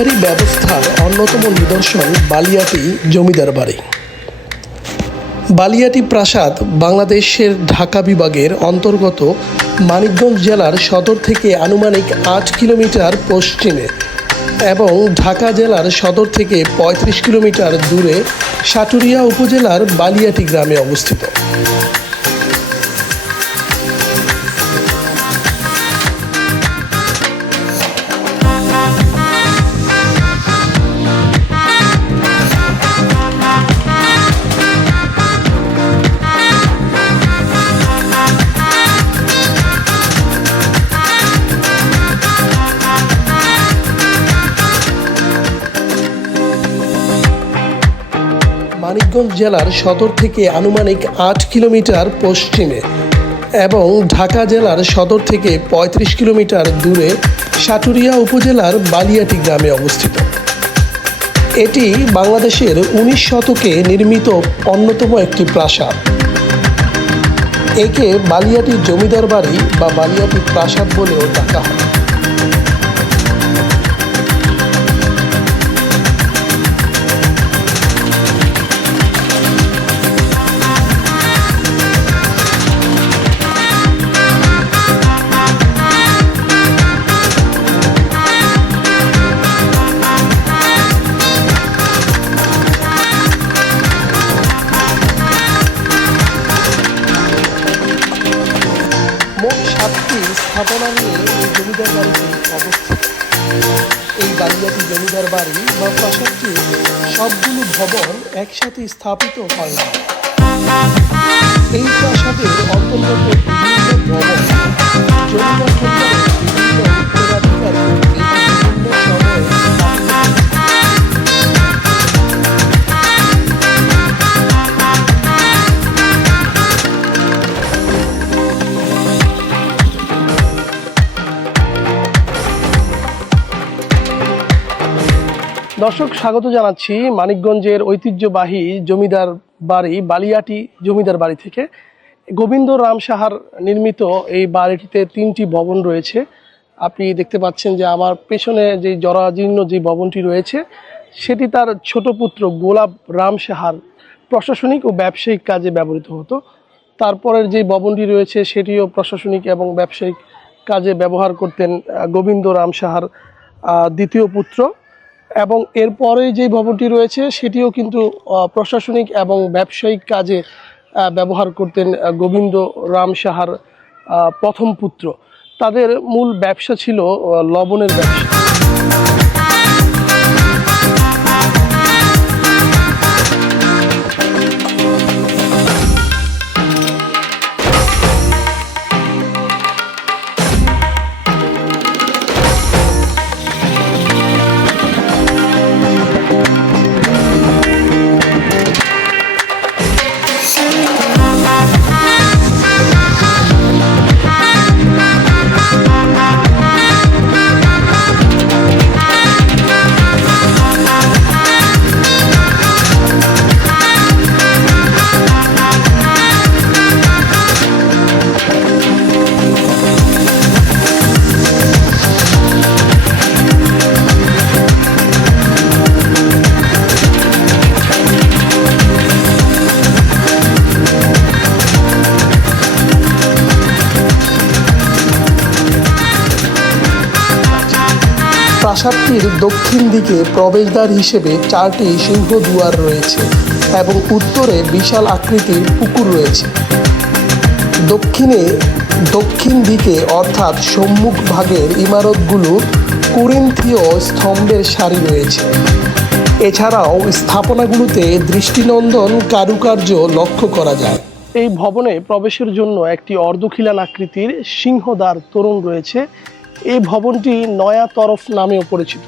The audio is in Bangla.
জমিদারি ব্যবস্থার অন্যতম নিদর্শন বালিয়াটি জমিদার বাড়ি। বালিয়াটি প্রাসাদ বাংলাদেশের ঢাকা বিভাগের অন্তর্গত মানিকগঞ্জ জেলার সদর থেকে আনুমানিক আট কিলোমিটার পশ্চিমে এবং ঢাকা জেলার সদর থেকে পঁয়ত্রিশ কিলোমিটার দূরে সাটুরিয়া উপজেলার বালিয়াটি গ্রামে অবস্থিত। মানিকগঞ্জ জেলার সদর থেকে আনুমানিক আট কিলোমিটার পশ্চিমে এবং ঢাকা জেলার সদর থেকে পঁয়ত্রিশ কিলোমিটার দূরে সাটুরিয়া উপজেলার বালিয়াটি গ্রামে অবস্থিত। এটি বাংলাদেশের উনিশ শতকে নির্মিত অন্যতম একটি প্রাসাদ। একে বালিয়াটি জমিদার বাড়ি বা বালিয়াটি প্রাসাদ বলেও ডাকা হয়। এই বালিয়াটি জমিদার বাড়ি বা প্রাসাদটি সবগুলো ভবন একসাথে স্থাপিত হয়। না এই প্রাসাদের অন্তর্গত বিভিন্ন ভবন জমিদার দর্শক, স্বাগত জানাচ্ছি মানিকগঞ্জের ঐতিহ্যবাহী জমিদার বাড়ি, বালিয়াটি জমিদার বাড়ি থেকে। গোবিন্দ রাম সাহার নির্মিত এই বাড়িটিতে তিনটি ভবন রয়েছে। আপনি দেখতে পাচ্ছেন যে আমার পেছনে যে জরাজীর্ণ যে ভবনটি রয়েছে, সেটি তার ছোট পুত্র গোলাপ রাম সাহার প্রশাসনিক ও ব্যবসায়িক কাজে ব্যবহৃত হতো। তারপরের যে ভবনটি রয়েছে, সেটিও প্রশাসনিক এবং ব্যবসায়িক কাজে ব্যবহার করতেন গোবিন্দ রাম সাহার দ্বিতীয় পুত্র। এবং এরপরে যে ভবনটি রয়েছে, সেটিও কিন্তু প্রশাসনিক এবং ব্যবসায়িক কাজে ব্যবহার করতেন গোবিন্দ রাম সাহার প্রথম পুত্র। তাদের মূল ব্যবসা ছিল লবণের ব্যবসা। প্রাসাদটির দক্ষিণ দিকে প্রবেশদ্বার হিসেবে চারটি সিংহ দুয়ার রয়েছে এবং উত্তরে বিশাল আকৃতির পুকুর রয়েছে। দক্ষিণে, দক্ষিণ দিকে অর্থাৎ সম্মুখ ভাগের ইমারতগুলো কুরিন্থীয় স্তম্ভের সারি রয়েছে। এছাড়াও স্থাপনাগুলোতে দৃষ্টিনন্দন কারুকার্য লক্ষ্য করা যায়। এই ভবনে প্রবেশের জন্য একটি অর্ধখিলান আকৃতির সিংহদ্বার তোরণ রয়েছে এই ভবনটি নয়া তরফ নামেও পরিচিত।